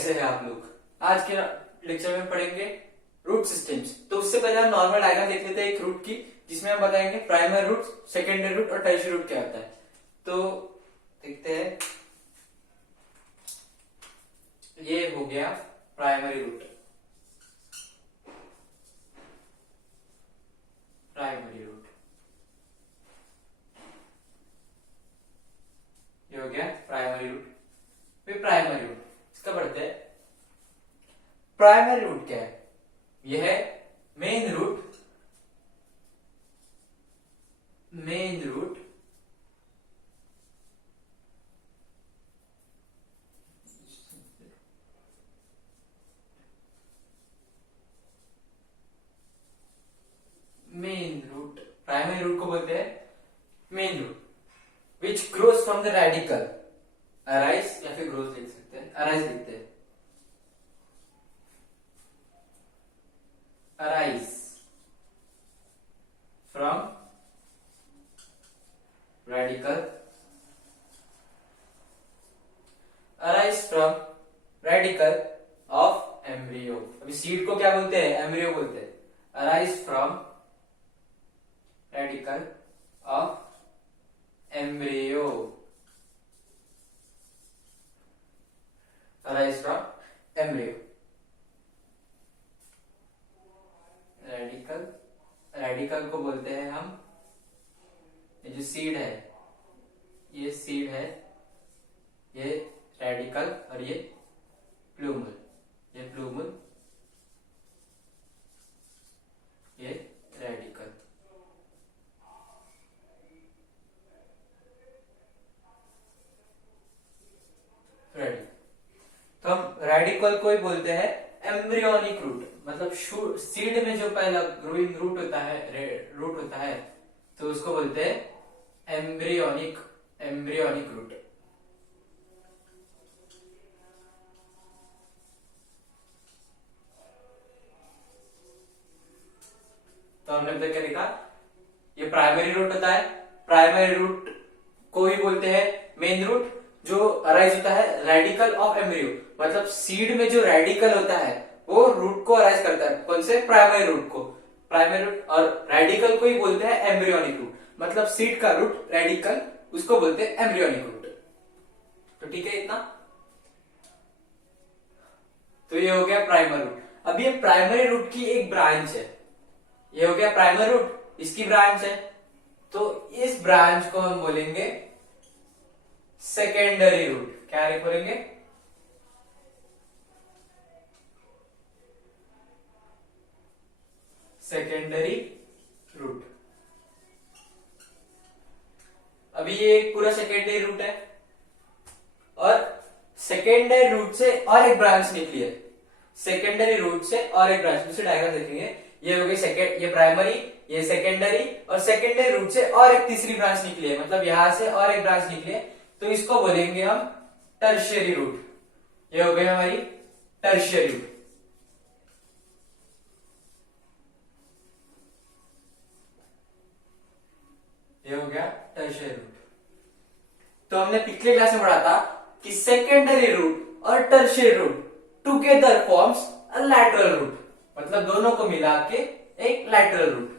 कैसे हैं आप लोग। आज के लेक्चर में पढ़ेंगे रूट सिस्टम्स। तो उससे पहले हम नॉर्मल डायग्राम देख लेते हैं एक रूट की, जिसमें हम बताएंगे प्राइमरी रूट, सेकेंडरी रूट और टर्शियरी रूट क्या होता है। तो देखते हैं, ये हो गया प्राइमरी रूट। प्राइमरी रूट ये हो गया प्राइमरी रूट। फिर प्राइमरी रूट इसका पढ़ते हैं। प्राइमरी रूट क्या है? यह है main root. Main root main root, primary root को बोलते हैं main root which grows from the radical arise, या फिर ग्रोज लिख सकते हैं, अराइज लिखते हैं, arise from radical, arise from radical of embryo. अभी सीड को क्या बोलते हैं? एम्ब्रियो बोलते हैं। Arise from radical of embryo, arise from embryo. Radical, radical को बोलते हैं हम, ये जो सीड है, ये सीड है, ये रेडिकल, और ये प्लूमल, ये प्लूमल, ये रेडिकल। रेडिकल तो हम रेडिकल को ही बोलते हैं एम्ब्रियोनिक रूट, मतलब सीड में जो पहला ग्रोइंग रूट होता है, तो उसको बोलते हैं एम्ब्रियोनिक, एम्ब्रियोनिक रूट। तो हमने अब तक क्या देखा? ये प्राइमरी रूट होता है। प्राइमरी रूट को ही बोलते हैं मेन रूट, जो अराइज होता है रेडिकल ऑफ एम्ब्रियो, मतलब सीड में जो रेडिकल होता है वो रूट को अराइज करता है। कौन से? प्राइमरी रूट को। प्राइमरी रूट और रेडिकल को ही बोलते हैं एम्ब्रियोनिक रूट, मतलब सीड का रूट रेडिकल, उसको बोलते हैं एम्ब्रियोनिक रूट। तो ठीक है इतना। तो ये हो गया प्राइमरी रूट। अब ये प्राइमरी रूट की एक ब्रांच है, ये हो गया प्राइमरी रूट, इसकी ब्रांच है। तो इस ब्रांच को हम बोलेंगे सेकेंडरी रूट। क्या बोलेंगे? Secondary root. अभी ये एक पूरा सेकेंडरी रूट है, और सेकेंडरी रूट से और एक ब्रांच निकली है। सेकेंडरी रूट से और एक ब्रांच, दूसरे डायग्राम देखेंगे। ये हो गई सेकेंड, ये प्राइमरी, ये सेकेंडरी, और सेकेंडरी रूट से और एक तीसरी ब्रांच निकली है, मतलब यहां से और एक ब्रांच निकली है, तो इसको बोलेंगे हम टर्शियरी रूट। ये हो गई हमारी टर्शियरी रूट। ये हो गया टर्शियरी रूट। तो हमने पिछले क्लास में पढ़ा था कि सेकेंडरी रूट और tertiary root together forms a lateral root, मतलब दोनों को मिला के एक लैटरल रूट।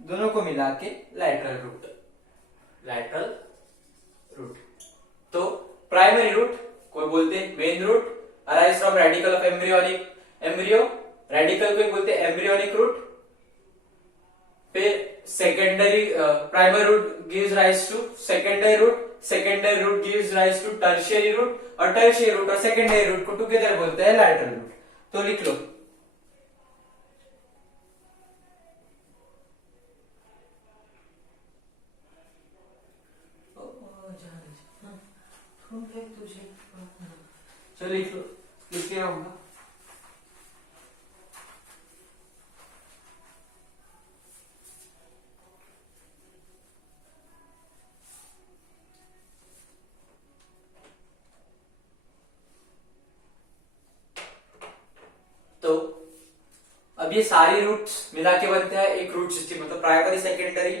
दोनों को मिला के लैटरल रूट, लैटरल रूट। तो प्राइमरी रूट को बोलते हैं main root, arise from radical of embryonic embryo, radical को बोलते हैं एम्ब्रियोनिक रूट। फिर secondary, primary root gives rise to secondary root, secondary root gives rise to tertiary root, और tertiary root और सेकेंडरी रूट को टुगेदर बोलते हैं lateral root. तो लिख लो, चलो लिख लो, लिख क्या होगा? तो अब ये सारी रूट्स मिला के बनते हैं एक रूट सिस्टम, मतलब प्राइमरी, सेकेंडरी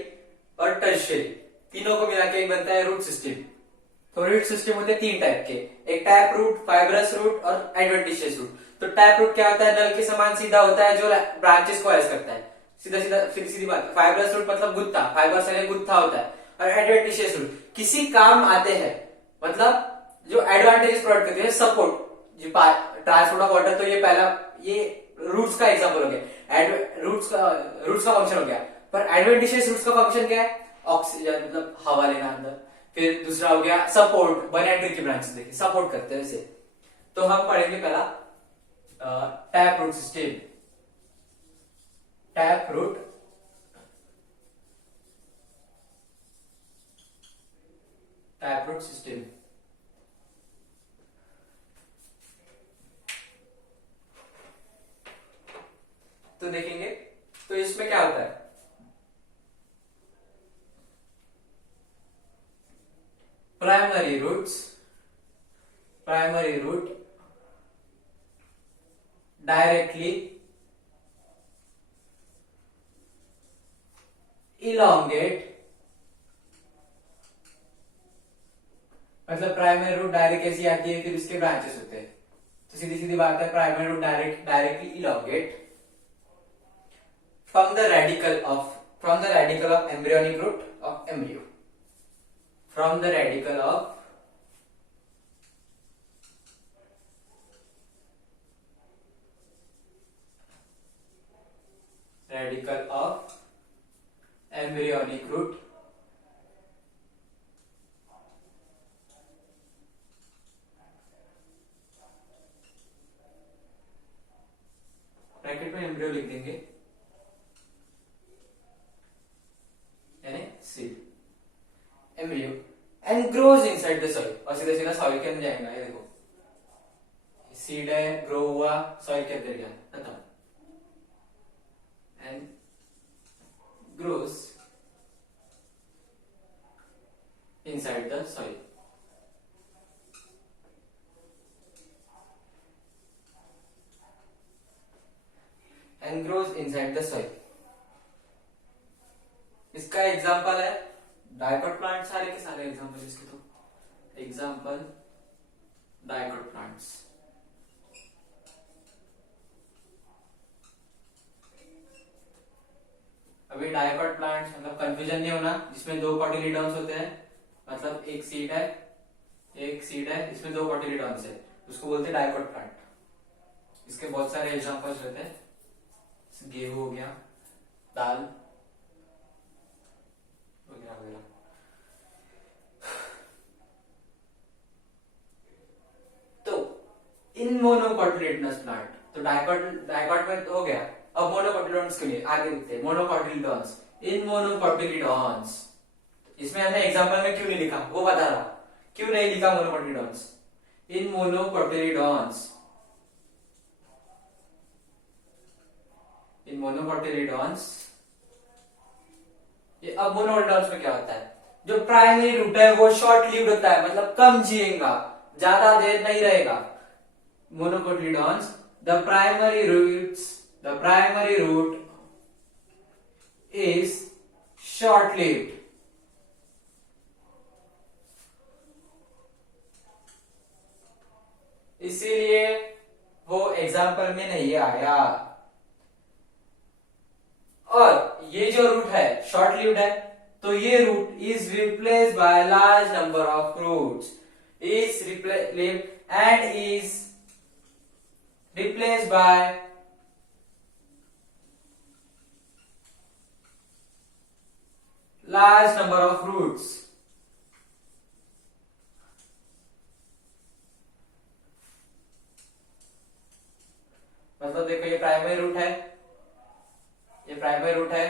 और टर्शियरी। तीनों को मिला के एक बनता है रूट सिस्टम। तो रूट सिस्टम होते हैं तीन टाइप के, एक टैप रूट, फाइब्रस रूट और एडवेंटिशियस रूट। तो टैप रूट क्या होता है, नल के समान सीधा होता है जो ब्रांचेस को ऐड करता है, सीधा सीधा सीधी बात। फाइब्रस रूट मतलब गुत्था, फाइबर्स यानी गुत्था होता है। और एडवेंटिशियस रूट किसी काम आते हैं, मतलब जो एडवांटेजेस प्रोवाइड करते हैं, सपोर्ट, जो ट्रांसपोर्ट ऑफ वाटर। तो ये पहला, ये रूट्स का एग्जांपल हो गया, रूट्स का फंक्शन हो गया। पर एडवेंटिशियस रूट्स का फंक्शन क्या है, ऑक्सीजन मतलब हवा लेना अंदर। फिर दूसरा हो गया सपोर्ट, बने ट्री की ब्रांचेस देखिए सपोर्ट करते हैं इसे। तो हम पढ़ेंगे पहला tap root system. Tap root system. तो देखेंगे तो इसमें क्या होता है, प्राइमरी रूट डायरेक्टली इलोंगेट, मतलब प्राइमरी रूट डायरेक्ट ऐसी आती है, फिर उसके ब्रांचेस होते हैं। तो सीधी सीधी बात है, primary root directly elongate from the radical of embryonic root of embryo, from the radical of embryonic root bracket में एम्ब्रियो लिख देंगे यानी seed, embryo and grows inside the soil, और सीधा सीधा सॉइल के अंदर जाएगा। ये देखो सीड है, ग्रो हुआ, सॉइल के अंदर गया, खत्म। And grows inside the soil. And grows inside the soil. इसका एग्जांपल है डाइकोट प्लांट, सारे के सारे एग्जांपल इसके। तो एग्जांपल डाइकोट प्लांट्स। अभी डाइकोट प्लांट्स मतलब कंफ्यूजन नहीं होना, जिसमें दो कॉटिलीडॉन्स होते हैं, मतलब एक सीड है, इसमें दो कॉटिलीडॉन्स है, उसको बोलते हैं डाइकोट प्लांट। इसके बहुत सारे एग्जांपल्स होते हैं, गेहूं हो गया, दाल वगैरह वगैरह। तो इन मोनोकॉटिलीडनस प्लांट, तो डाइकोट में तो हो गया। अब मोनोकॉटिलीडॉन्स के लिए आगे देखते हैं, मोनोकॉटिलीडॉन्स। इन मोनोकॉटिलीडॉन्स, इसमें हमने एग्जांपल में क्यों नहीं लिखा वो बता रहा, क्यों नहीं लिखा मोनोकॉटिलीडॉन्स। इन मोनोकॉटिलीडॉन्स, ये अब मोनोकॉटिलीडॉन्स में क्या होता है, जो प्राइमरी रूट है वो शॉर्ट लिव्ड होता है, मतलब कम जिएगा, ज्यादा देर नहीं रहेगा। Monocotyledons, the primary root is short lived, इसीलिए वो एग्जाम्पल में नहीं आया। और ये जो रूट है शॉर्ट लिव्ड है, तो ये root is replace by large number of roots, is replaced by large number of roots। मतलब देखो ये प्राइमरी रूट है,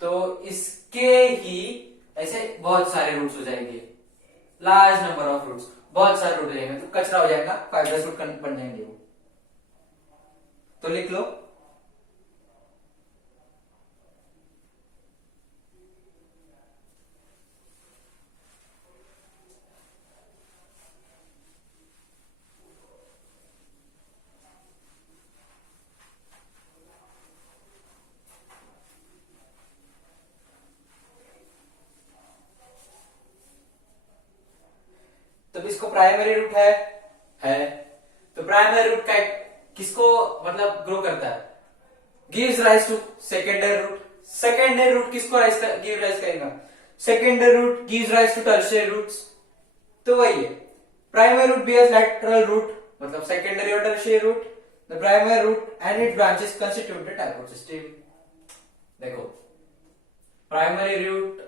तो इसके ही ऐसे बहुत सारे रूट्स हो जाएंगे, लार्ज नंबर ऑफ रूट्स, बहुत सारे रूट हो जाएंगे, तो कचरा हो जाएगा, फाइब्रस रूट बन जाएंगे वो। तो लिख लो किसको प्राइमरी रूट है। तो प्राइमरी रूट का किसको मतलब ग्रो करता है, gives rise to secondary root. Secondary root किसको गिव राइज करेगा, secondary root gives rise to tertiary roots. तो वही है, primary root bears lateral root, मतलब सेकेंडरी और tertiary root, the primary root and its branches constitute the tripod system. देखो primary root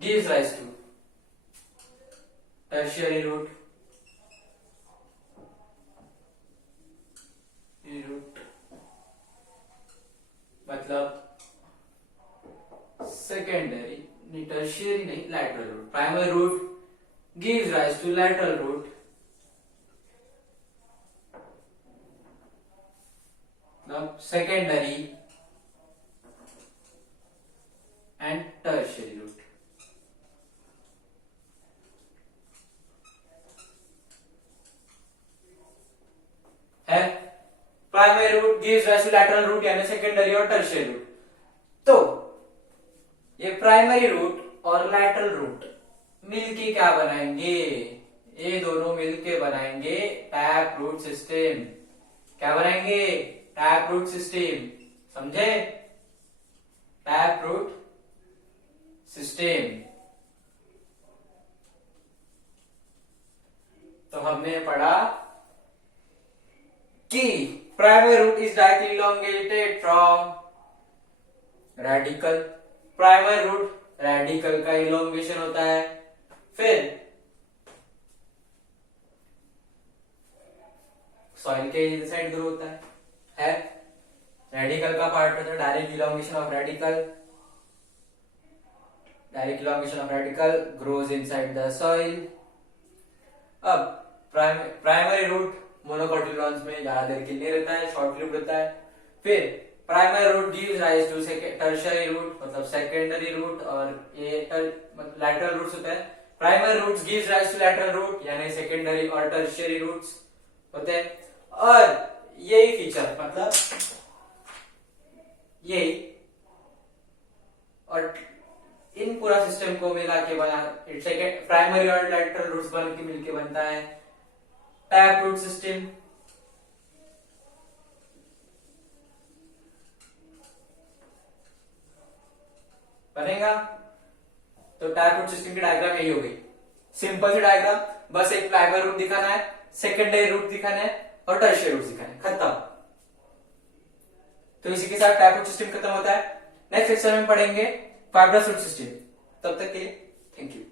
gives rise to tertiary root मतलब secondary नहीं, tertiary नहीं, lateral root. Primary root gives rise to lateral root, मतलब secondary and tertiary root. है primary root gives rise to lateral root यानी secondary और tertiary root. तो ये primary root और लैटरल रूट मिलके क्या बनाएंगे, ये दोनों मिलके बनाएंगे टैप रूट सिस्टम। क्या बनाएंगे, टैप रूट सिस्टम, समझे, टैप रूट सिस्टम। तो हमने पढ़ा कि primary root is directly elongated from radical. Primary root radical का इलोंगेशन होता है। फिर सॉइल के साइड ग्रो होता है रेडिकल का पार्ट होता है direct elongation of radical. Direct elongation of radical grows inside the soil. अब प्राइमरी रूट मोनोकोटिलॉन्स में ज्यादा देर के लिए रहता है, शॉर्ट लिव्ड रहता है। फिर primary root gives rise to tertiary root, मतलब सेकेंडरी रूट, और ये लैटरल रूट्स होता है। Primary roots gives rise to lateral root यानी सेकेंडरी और टर्शियरी रूट्स होते हैं। और यही फीचर मतलब यही, और इन पूरा सिस्टम को मिला के बना प्राइमरी और लैटरल रूट्स बन के मिलके बनता है टैप रूट सिस्टम। बनेगा तो टैप रूट सिस्टम की डायग्राम यही हो गई, सिंपल सी डायग्राम। बस एक प्राइमरी रूट दिखाना है, सेकेंडरी रूट दिखाना है और टर्शियरी रूट दिखाना है, खत्म। तो इसी के साथ टैप रूट सिस्टम खत्म होता है। नेक्स्ट लेक्चर में पढ़ेंगे फाइब्रस रूट सिस्टम। तब तक के लिए थैंक यू।